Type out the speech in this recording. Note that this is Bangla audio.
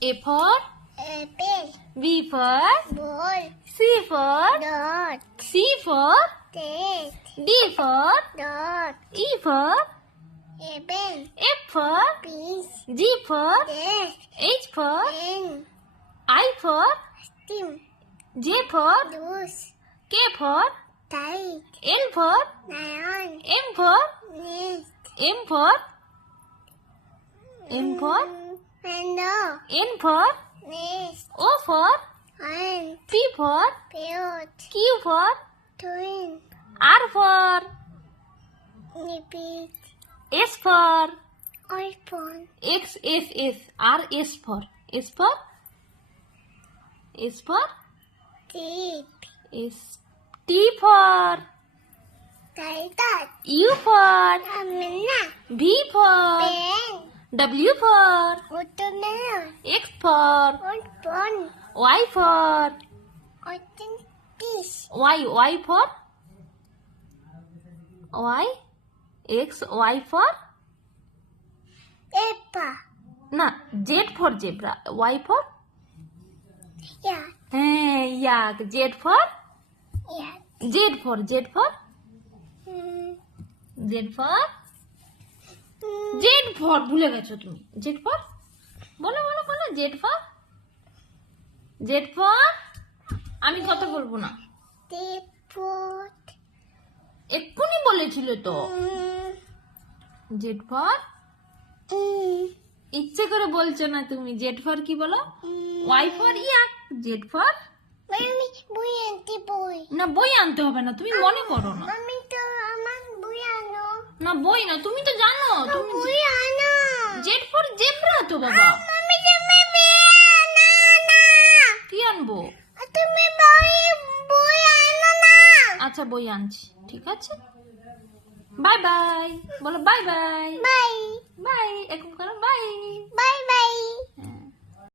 A for apple, B for ball, C for dot, C for date, D for dot, E for apple, F for peace, G for dash, H for pen, I for steam, J for juice, K for tight, L for lion, M for nest, M for N for window, N for nest, O for ant, P for peot, Q for twin, R for repeat, S for iPhone, X S S R S for S for S for teeth, S T for title, U for amina, V for pen, W for watermelon, X for one, Y for authentic, Y for Y X Y for apple, না Z for zebra Y for yeah, হ্যাঁ ইয়াক Z for yeah, Z for Z for mm, Z for mm, Z for ভুলে গেছো তুমি Z for বলো বলো বলো Z for Z for আমি কথা বলবো না teapot, এক্ষুনি বলেছিল তো Z for ইচ্ছে করে বলছো না তুমি Z for কি বলো Y for ইয়াক Z for Mami, voy a boy. না বই আনতে হবে না তুমি মনে করো না Mami, to aman voy a no. না বই না তুমি তো জানো তুমি Voy a no. Z for zebra তো বাবা Mami, se me ve na na. কি আনবো Tú me voy a no na. আচ্ছা বই আনছি ঠিক আছে বাই বাই বলো বাই বাই Bye. বাই এখন